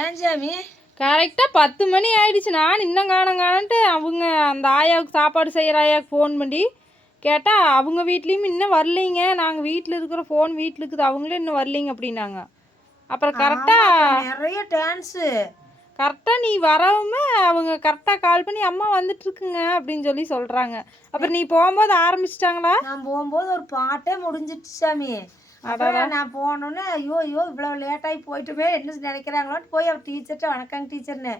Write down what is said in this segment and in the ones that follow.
ஏன் சாமி? கரெக்டாக பத்து மணி ஆயிடுச்சு. நான் இன்னும் காணோம் காணன்ட்டு அவங்க அந்த ஆயாவுக்கு சாப்பாடு செய்கிற ஆயாவுக்கு ஃபோன் பண்ணி கேட்டால் அவங்க வீட்லேயும் இன்னும் வரலைங்க. நாங்கள் வீட்டில் இருக்கிற ஃபோன் வீட்டில் இருக்குது. அவங்களே இன்னும் வரலைங்க அப்படின்னாங்க. அப்புறம் கரெக்டாக நிறைய டான்ஸு கரெக்டாக நீ வரவுமே அவங்க கரெக்டாக கால் பண்ணி அம்மா வந்துட்டு இருக்குங்க அப்படின்னு சொல்லி சொல்கிறாங்க அப்புறம் நீ போகும்போது ஆரம்பிச்சிட்டாங்களா? நான் போகும்போது ஒரு பாட்டே முடிஞ்சிடுச்சு சாமி. அப்புறம் நான் போனோன்னே ஐயோ ஐயோ இவ்வளோ லேட்டாகி போயிட்டுமே என்ன நினைக்கிறாங்களோன்னு போய் அவள் டீச்சர்கிட்ட வணக்கம் டீச்சர்னு.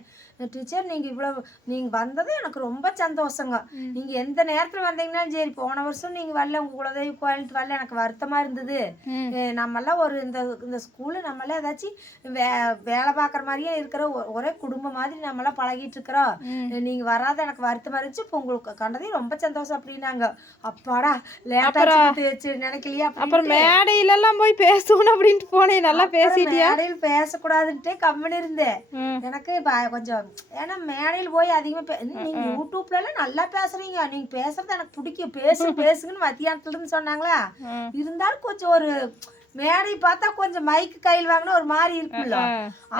டீச்சர் நீங்கள் இவ்வளோ நீங்கள் வந்தது எனக்கு ரொம்ப சந்தோஷங்க. நீங்கள் எந்த நேரத்தில் வந்தீங்கன்னாலும் சரி போன வருஷம் நீங்கள் வரல உங்கள் குலதெய்வ கோயிலுக்கு வரல எனக்கு வருத்தமாக இருந்தது. அஹ் நம்மெல்லாம் ஒரு இந்த இந்த ஸ்கூலில் நம்மளாம் ஏதாச்சும் வே வேலை பார்க்குற மாதிரியே இருக்கிற ஒரே குடும்பம் மாதிரி நம்மளாம் பழகிட்டு இருக்கிறோம். நீங்கள் வராத எனக்கு வருத்தமாக இருந்துச்சு இப்போ உங்களுக்கு கண்டதையும் ரொம்ப சந்தோஷம் அப்படின்னாங்க. அப்பாடா லேட்டாக நினைக்கலையா அப்புறம் மேடையிலெல்லாம் போய் பேசணும் அப்படின்ட்டு போனேன். நல்லா பேசிட்டியா? மேடையில் பேசக்கூடாதுன்ட்டே கம்முன்னு இருந்தேன். எனக்கு கொஞ்சம் ஏன்னா மேடையில் போய் அதிகமாக பே நீங்க யூடியூப்ல எல்லாம் நல்லா பேசுறீங்க. நீங்க பேசுறது எனக்கு பிடிக்கும். பேசு பேசுங்கன்னு மத்தியானத்துல இருந்து சொன்னாங்களா. இருந்தாலும் கொஞ்சம் ஒரு மேடை பார்த்தா கொஞ்சம் மைக்கு கையில் வாங்கினா ஒரு மாதிரி இருக்குல்ல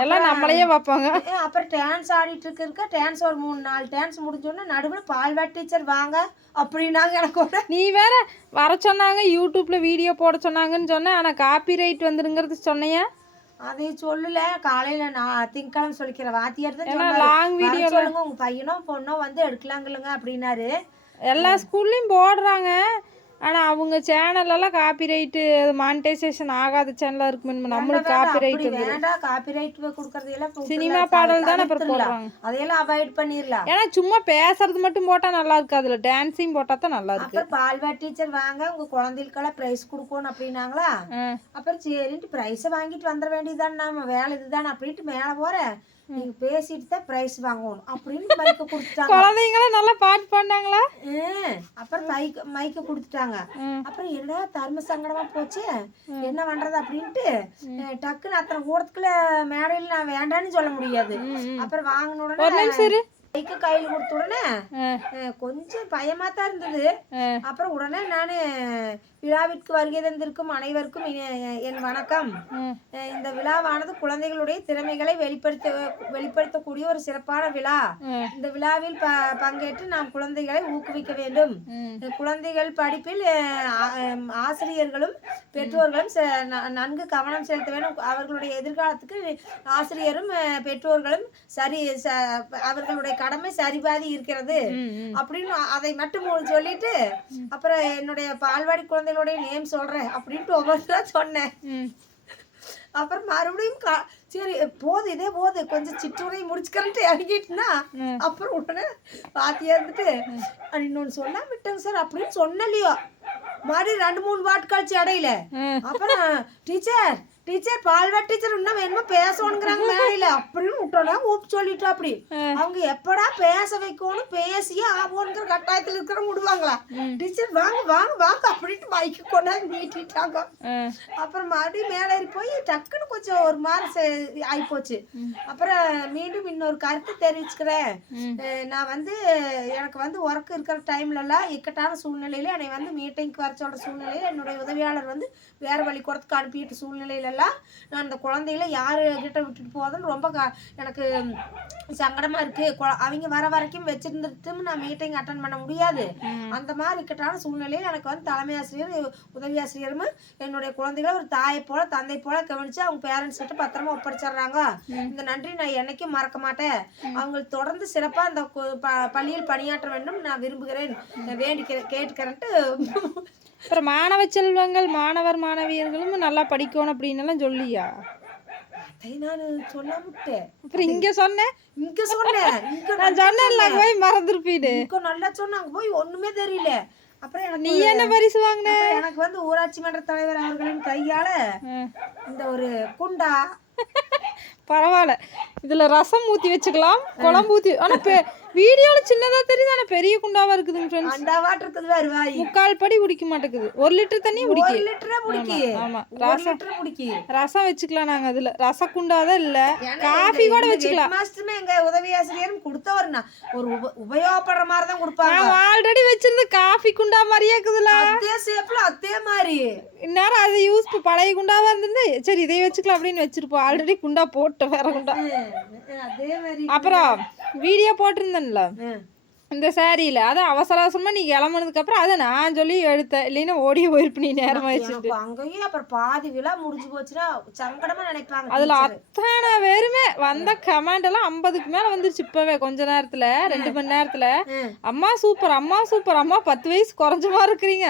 எல்லாம் நம்மளையே பார்ப்பாங்க. ஏ, அப்புறம் டான்ஸ் ஆடிட்டு இருக்க இருக்க டான்ஸ் ஒரு மூணு நாலு டான்ஸ் முடிஞ்சோடனே நடுவில் பால்வாட் டீச்சர் வாங்க அப்படின்னாங்க எனக்கு ஒரு நீ வேற வர சொன்னாங்க யூடியூப்ல வீடியோ போட சொன்னாங்கன்னு சொன்னேன். ஆனால் காப்பி ரைட் வந்துருங்கிறது சொன்னையா. அதை சொல்லல. காலையில நான் திங்கக்கிழமை சொல்லிக்கிற வாத்தியார் தான். லாங் வீடியோ சொல்லுங்க உங்க பையனோ பொண்ணோ வந்து எடுக்கலாங்கல்லுங்க அப்படின்னாரு. எல்லா ஸ்கூல்லையும் போடுறாங்க. ஆனால் அவங்க சேனல்லலாம் காப்பி ரைட்டு மானிட்டைசேஷன் ஆகாத சேனலாக இருக்குமே நம்மளுக்கு காப்பி ரைட் வேண்டாம். காப்பி ரைட் கொடுக்கறது எல்லாம் இப்ப சினிமா. பாடல் தானே அப்புறம். போடுறாங்க. அதையெல்லாம் அவாய்ட் பண்ணிடலாம் ஏன்னா சும்மா பேசுறது மட்டும் போட்டால் நல்லா இருக்காதுல்ல. டான்ஸையும் போட்டால் தான் நல்லா இருக்கு. அப்புறம் பால்வாட் டீச்சர் வாங்க உங்க குழந்தைகளுக்கெல்லாம் பிரைஸ் கொடுக்கணும் அப்படின்னாங்களா. அப்புறம் சரின்ட்டு ப்ரைஸை வாங்கிட்டு வந்துட வேண்டியதுதான். நாம வேலை இதுதான் அப்படின்ட்டு மேலே போறேன் நீங்க பேசிட்டு தான் ப்ரைஸ் வாங்கணும் அப்படின்னு மைக்க கொடுத்துட்டாங்க. குழந்தைங்களும் நல்லா பாட்டு பாடினாங்களா? ம், அப்புறம் மைக்க மைக்க கொடுத்துட்டாங்க. அப்புறம் என்னடா தர்ம சங்கடமா போச்சு? என்ன பண்றது அப்படின்ட்டு டக்குன்னு அத்தனை கூடத்துக்குள்ள மேடையில் நான் வேண்டான்னு சொல்ல முடியாது. அப்புறம் வாங்கின உடனே மைக்க கையில் கொடுத்த உடனே கொஞ்சம் பயமா தான் இருந்தது. அப்புறம் உடனே நான் விழாவிற்கு வருகை தந்திருக்கும் அனைவருக்கும் என் வணக்கம். இந்த விழாவானது குழந்தைகளுடைய திறமைகளை வெளிப்படுத்த வெளிப்படுத்தக்கூடிய ஒரு சிறப்பான விழா. இந்த விழாவில் பங்கேற்று நாம் குழந்தைகளை ஊக்குவிக்க வேண்டும். குழந்தைகள் படிப்பில் ஆசிரியர்களும் பெற்றோர்களும் நன்கு கவனம் செலுத்த வேண்டும். அவர்களுடைய எதிர்காலத்துக்கு ஆசிரியரும் பெற்றோர்களும் சரி அவர்களுடைய கடமை சரிபாதி இருக்கிறது. அப்படின்னு அதை மட்டும் சொல்லிட்டு அப்புறம் என்னுடைய பால்வாடி குழந்தைகளுடைய நேம் சொல்றேன் அப்படின்ட்டு ஒவ்வொருத்தரா சொன்னேன். அப்புறம் மறுபடியும் கா சரி போது இதே போது கொஞ்சம் சிற்றுரை முடிச்சுக்கிறேன்ட்டு இறங்கிட்டுனா அப்புறம் உடனே பாத்தியா இருந்துட்டு இன்னொன்று சொன்னா விட்டேங்க சார் அப்படின்னு சொன்னலையோ மறுபடியும் ரெண்டு மூணு வாட் கழிச்சு இடையில. அப்புறம் டீச்சர் டீச்சர் பால்வாட் டீச்சர் இன்னும் என்னமோ பேசணுங்கிறாங்க மேடையில. அப்படின்னு விட்டோன்னா ஊப்பு சொல்லிட்டா அப்படி. அவங்க எப்படா பேச வைக்கணும் பேசியே ஆகணுங்கிற கட்டாயத்தில் இருக்கிறவங்க விடுவாங்களா டீச்சர் வாங்க வாங்க வாங்க அப்படின்ட்டு மைக்கு கொண்டாந்து நீட்டிட்டாங்க. அப்புறம் மறுபடியும் மேலே ஏறி போய் டக்குன்னு கொஞ்சம் ஒரு மாதிரி செ- ஆயிப்போச்சு. அப்புறம் மீண்டும் இன்னொரு கருத்து தெரிவிச்சுக்கிறேன். நான் வந்து எனக்கு வந்து ஒர்க் இருக்கிற டைம்லலாம் இக்கட்டான சூழ்நிலையில என்னை வந்து மீட்டிங்க்கு வர சொல்கிற சூழ்நிலையில் என்னுடைய உதவியாளர் வந்து வேறு பள்ளிக்கூடத்துக்கு அனுப்பிட்டு சூழ்நிலையிலலாம் நான் அந்த குழந்தைகளை யார் கிட்ட விட்டுட்டு போதுன்னு ரொம்ப க எனக்கு சங்கடமாக இருக்குது அவங்க வர வரைக்கும் வச்சிருந்துட்டும் நான் மீட்டிங் அட்டன் பண்ண முடியாது. அந்த மாதிரி இக்கட்டான சூழ்நிலையில் எனக்கு வந்து தலைமை ஆசிரியர் உதவி ஆசிரியரும் என்னுடைய குழந்தைகளை ஒரு தாயை போல தந்தை போல கவனிச்சு அவங்க பேரண்ட்ஸ் கிட்ட பத்திரமா ஒப்படைச்சிடுறாங்க. இந்த நன்றி நான் என்னைக்கும் மறக்க மாட்டேன். அவங்க தொடர்ந்து சிறப்பாக அந்த பள்ளியில் பணியாற்ற வேண்டும். நான் விரும்புகிறேன். வேண்டிக்கிறேன் கேட்டுக்கிறேன்ட்டு அப்புறம் மாணவ செல்வங்கள் மாணவர் மாணவியர்களும் நல்லா படிக்கணும் அப்படின்னு சொல்லியா? நான் சொல்ல விட்டேன். அப்புறம் இங்க சொன்னேன். இங்க சொன்னேன். இங்க நான் சொன்னேன்ல போய் மறந்துருப்பீடு இங்க நல்லா சொன்னாங்க போய் ஒண்ணுமே தெரியல. அப்புறம் நீ என்ன பரிசு வாங்கின? எனக்கு வந்து ஊராட்சி மன்ற தலைவர் அவர்களின் கையால. இந்த ஒரு குண்டா. பரவாயில்ல. இதுல ரசம் ஊத்தி வச்சுக்கலாம் குழம்பு ஊத்தி ஆனா வீடியோல சின்னதா தெரியுது ஆனா பெரிய குண்டாவா இருக்குதுங்க ஃப்ரெண்ட்ஸ் அண்டாவாட்டு இருக்குது வருவாய் முக்கால் படி குடிக்க மாட்டேங்குது. ஒரு லிட்டர் தண்ணி குடிக்கு லிட்டரா பிடிக்கி ஆமா. ஒரு லிட்டர் ரசம் வச்சுக்கலாம் நாங்க அதுல. ரசக்குண்டாதான் இல்ல. காஃபி கூட வச்சுக்கலாம். மாஸ்டருமே எங்க உதவி ஆசிரியரும் கொடுத்த ஒரு உபயோகப்படுற மாதிரி தான் கொடுப்பாங்க. நான் ஆல்ரெடி வச்சிருந்த காஃபி குண்டா மாதிரியே இருக்குதுல. அதே ஷேப்ல அதே மாதிரி. இந்நேரம் அதை யூஸ் பழைய குண்டாவா இருந்திருந்து சரி இதை வச்சுக்கலாம் அப்படின்னு வச்சிருப்போம். ஆல்ரெடி குண்டா போட்ட வேற குண்டா. அதே மாதிரி. அப்புறம் வீடியோ আনলাম হ্যাঁ இந்த சாரியில அது அவசர அவசரமா நீ கிளம்புனதுக்கு அப்புறம் அதை நான் சொல்லி எடுத்தேன். இல்லைன்னா ஓடி போயிருப்பு நீ நேரம் ஆயிடுச்சு அங்கேயும் அப்புறம் பாதி விழா முடிஞ்சு போச்சுன்னா சங்கடமா நினைப்பாங்க அதுல. அத்தனை பேருமே வந்த கமெண்ட் எல்லாம் ஐம்பதுக்கு மேல வந்துருச்சு இப்பவே கொஞ்ச நேரத்துல. ரெண்டு மணி நேரத்துல. அம்மா சூப்பர் அம்மா சூப்பர் அம்மா பத்து வயசு குறைஞ்ச மாதிரி இருக்கிறீங்க.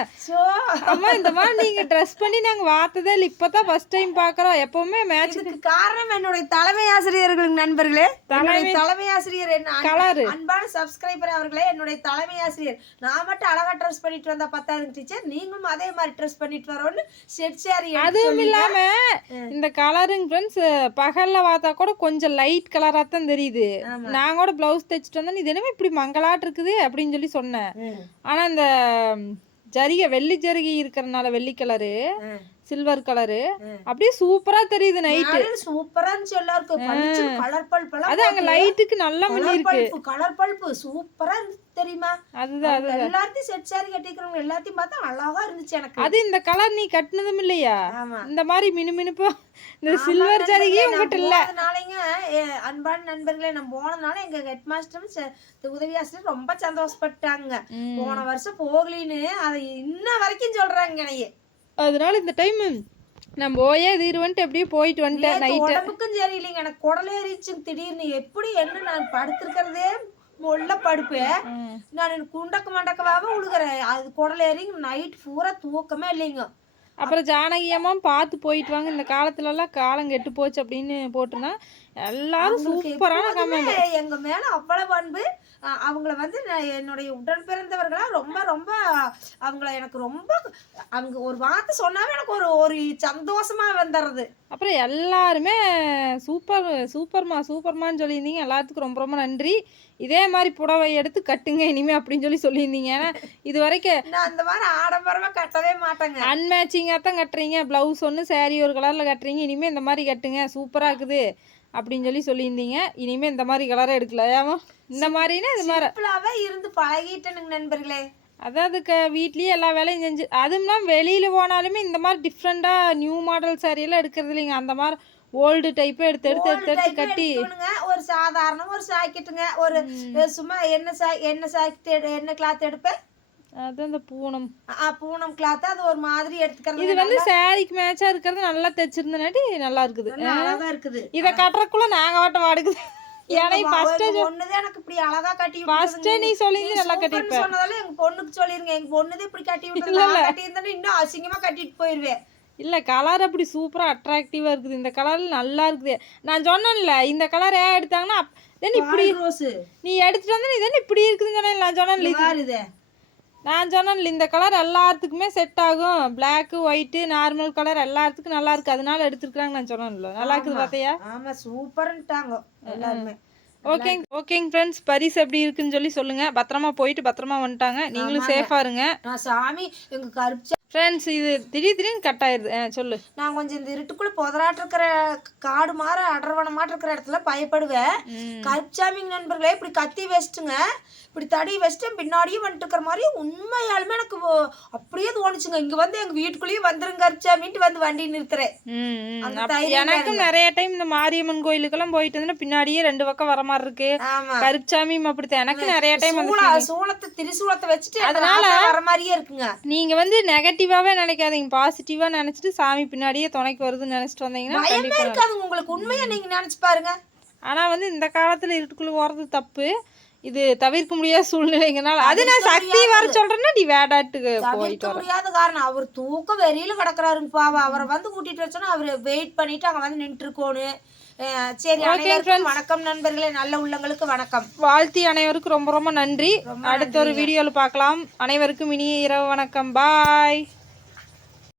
அம்மா இந்த மாதிரி நீங்க ட்ரெஸ் பண்ணி நாங்க பார்த்ததே இல்லை. இப்பதான் ஃபர்ஸ்ட் டைம் பாக்குறோம். எப்பவுமே மேட்ச் இதுக்கு காரணம் என்னுடைய தலைமை ஆசிரியர்களுக்கு நண்பர்களே. என்னுடைய தலைமை ஆசிரியர் என்ன கலரு அன்பான சப்ஸ்கிரைபர் அவர்களே. என்னுடைய தலைமை ஆசிரியர். நான் மட்டும் அழகா ட்ரெஸ் பண்ணிட்டு வந்தா பத்தாவது டீச்சர் நீங்களும் அதே மாதிரி ட்ரெஸ் பண்ணிட்டு வரோன்னு செட் சாரி அதுவும் இல்லாம இந்த கலருங்க ஃப்ரெண்ட்ஸ் பகல்ல பார்த்தா கூட கொஞ்சம் லைட் கலரா தான் தெரியுது. நான் கூட பிளவுஸ் தைச்சிட்டு வந்தேன். இது என்னமோ இப்படி மங்கலாட்டு இருக்குது அப்படின்னு சொல்லி சொன்னேன். ஆனா இந்த ஜரிகை வெள்ளி ஜரிகை இருக்கிறனால வெள்ளி கலரு சில்வர் கலரு அப்படியே சூப்பரா தெரியுது நைட் சூப்பரா இருந்துச்சு எல்லாருக்கும். கலர் பல்ப் அது அங்க லைட்டுக்கு நல்லா கலர் இருக்கு கலர் பல்ப் சூப்பரா தெரியுமா? அதுதான் அது எல்லாத்தையும் செட் சாரி கட்டிக்கிறவங்க எல்லாத்தையும் பார்த்தா அழகா இருந்துச்சு எனக்கு. அது இந்த கலர் நீ கட்டினதும் இல்லையா? இந்த மாதிரி மினுமினுப்பா இந்த சில்வர் ஜரிகையே உங்ககிட்ட இல்ல. போனதுனாலங்க எ- அன்பான நண்பர்களே நம்ம போனதுனால எங்க ஹெட் மாஸ்டரும் உதவி ஆசிரியர் ரொம்ப சந்தோஷப்பட்டாங்க. போன வருஷம் போகலின்னு அதை இன்ன வரைக்கும் சொல்றாங்க என்னைய. அதனால இந்த டைம் நான் போயே தீருவன்ட்டு எப்படியோ போயிட்டு வந்துட்டேன் நைட்டு உடம்புக்கும் சரியில்லைங்க. எனக்கு குடலேறிச்சு திடீர்னு. எப்படி என்ன நான் படுத்திருக்கிறதே முள்ள படுப்பேன் நான் குண்டக்க மண்டக்கவாக உழுகிறேன். அது குடலேறிங்க நைட் பூரா தூக்கமே இல்லைங்க. அப்புறம் ஜானகி அம்மா பார்த்து போயிட்டு வாங்க. இந்த காலத்துல எல்லாம் காலம் கெட்டு போச்சு அப்படின்னு போட்டுனா எல்லாரும் சூப்பரான கமெண்ட் எங்க மேல அவ்வளவு அன்பு. அவங்கள வந்து என்னுடைய உடன் பிறந்தவர்களா ரொம்ப ரொம்ப அவங்கள எனக்கு ரொம்ப அவங்க ஒரு வார்த்தை சொன்னாவே எனக்கு ஒரு ஒரு சந்தோஷமா வந்துடுறது. அப்புறம் எல்லாருமே சூப்பர் சூப்பர்மா சூப்பர்மான்னு சொல்லியிருந்தீங்க. எல்லாத்துக்கும் ரொம்ப ரொம்ப நன்றி. இதே மாதிரி புடவை எடுத்து கட்டுங்க இனிமே அப்படின்னு சொல்லி சொல்லியிருந்தீங்க. ஏன்னா இது வரைக்கும் நான் அந்த மாதிரி ஆடம்பரமா கட்டவே மாட்டேங்க. அன்மேட்சிங்காக தான் கட்டுறீங்க. ப்ளவுஸ் ஒன்று saree ஒரு கலரில் கட்டுறீங்க. இனிமேல் இந்த மாதிரி கட்டுங்க. சூப்பராக இருக்குது. அப்படின்னு சொல்லி சொல்லியிருந்தீங்க. இனிமேல் இந்த மாதிரி கலரை எடுக்கல. ஏமா இந்த மாதிரினா இது மாதிரி. இருந்து பழகிட்டேனுங்க நண்பர்களே. அதாவது க வீட்லேயே எல்லா வேலையும் செஞ்சு இல்லாமல் வெளியில் போனாலுமே இந்த மாதிரி டிஃப்ரெண்ட்டாக நியூ மாடல் எல்லாம் எடுக்கிறது இல்லைங்க. அந்த மாதிரி ஓல்டு டைப்பை எடுத்து எடுத்து எடுத்து எடுத்து கட்டி. ஒரு சாதாரண ஒரு சாக்கெட்டுங்க ஒரு சும்மா என்ன சா என்ன சாக்கெட் என்ன கிளாத் எடுப்பேன் அது அந்த பூனம். ஆ, பூனம் கிளாத் அது ஒரு மாதிரி இது எடுத்துக்கிறது வந்து சாரிக்கு மேட்சாக இருக்கிறது நல்லா தைச்சிருந்தனாட்டி நல்லா இருக்குது. நல்லா இருக்குது. இதை கட்டுறக்குள்ள நாங்கள் வாட்ட வாடுக்குது ஏன்னா ஃபஸ்ட்டு பொண்ணுதான் எனக்கு இப்படி அழகா கட்டி ஃபஸ்ட்டு நீ சொல்லியிருந்து நல்லா கட்டி சூப்பர்னு சொன்னதால எங்க பொண்ணுக்கு சொல்லிருங்க. எங்க பொண்ணுதான் இப்படி கட்டி விட்டு நான் கட்டி இருந்தா இன்னும் அசிங்கமா கட்டிட்டு போயிருவேன் இல்லை கலர் அப்படி சூப்பராக அட்ராக்டிவாக இருக்குது. இந்த கலர் நல்லா இருக்குது. நான் சொன்னேன்ல இந்த கலர் ஏன் எடுத்தாங்கன்னா தென் இப்படி நீ எடுத்துட்டு வந்து நீ தானே இப்படி இருக்குதுன்னு சொன்னேன் நான் சொன்னேன்ல இது. நான் சொன்னேன்ல இந்த கலர் எல்லாத்துக்குமே செட் ஆகும். பிளாக்கு ஒயிட்டு நார்மல் கலர் எல்லாத்துக்கும் நல்லா இருக்கு. அதனால எடுத்துருக்காங்க நான் சொன்னேன்ல. நல்லா இருக்குது பார்த்தியா? ஆமா சூப்பர்ன்ட்டாங்க எல்லாருமே. ஓகேங்க ஓகேங்க ஃப்ரெண்ட்ஸ் பரிசு எப்படி இருக்குன்னு சொல்லி சொல்லுங்க. பத்திரமா போயிட்டு பத்திரமா வந்துட்டாங்க. நீங்களும் சேஃபா இருங்க. நான் சாமி எங்க கருப்பு ஃப்ரெண்ட்ஸ் இது திடீர் திடீர்னு கட் ஆயிருது. ஆ, சொல்லு. நான் கொஞ்சம் இந்த இருட்டுக்குள்ள புதராட்டு இருக்கிற காடு மாற அடர்வனமாட்டு இருக்கிற இடத்துல பயப்படுவேன். கருப்சாமிங்க நண்பர்களே இப்படி கத்தி வச்சுட்டுங்க. இப்படி தடி வச்சுட்டு பின்னாடியே வந்துட்டு இருக்கிற மாதிரி உண்மையாலுமே எனக்கு அப்படியே தோணுச்சுங்க. இங்க வந்து எங்க வீட்டுக்குள்ளேயே வந்துருங்க கருப்சாமின்ட்டு வந்து வண்டி நிறுத்துறேன். எனக்கும் நிறைய டைம் இந்த மாரியம்மன் கோயிலுக்கெல்லாம் போயிட்டு இருந்தேன்னா பின்னாடியே ரெண்டு பக்கம் வர மாதிரி இருக்கு. ஆமா. கருப்சாமியும் அப்படித்தான். எனக்கு நிறைய டைம் சூளத்தை திரிசூலத்தை வச்சுட்டு அதனால வர மாதிரியே இருக்குங்க. நீங்க வந்து நெகட்டிவாவே நினைக்காதீங்க. பாசிட்டிவா நினைச்சிட்டு சாமி பின்னாடியே துணைக்கு வருதுன்னு நினைச்சிட்டு வந்தீங்கன்னா பயமே இருக்காதுங்க. உங்களுக்கு உண்மையா நீங்க நினைச்சு பாருங்க. ஆனா வந்து இந்த காலத்துல இருட்டுக்குள்ள போறது தப்பு. இது தவிர்க்க முடியாத சூழ்நிலைங்கனால அது நான் சக்தி வர சொல்றேன்னா நீ வேடாட்டுக்கு போயிட்டு முடியாத காரணம். அவர் தூக்க வெறியில கிடக்குறாருங்க பாவம். அவரை வந்து கூட்டிட்டு வச்சோன்னா அவர் வெயிட் பண்ணிட்டு அங்க வந்து நின்று இருக்கணும் சரி அனைவருக்கும் வணக்கம் நண்பர்களே. நல்ல உள்ளங்களுக்கு வணக்கம். வாழ்த்தி அனைவருக்கும் ரொம்ப ரொம்ப நன்றி. அடுத்த ஒரு வீடியோல பார்க்கலாம். அனைவருக்கும் இனிய இரவு வணக்கம். பாய்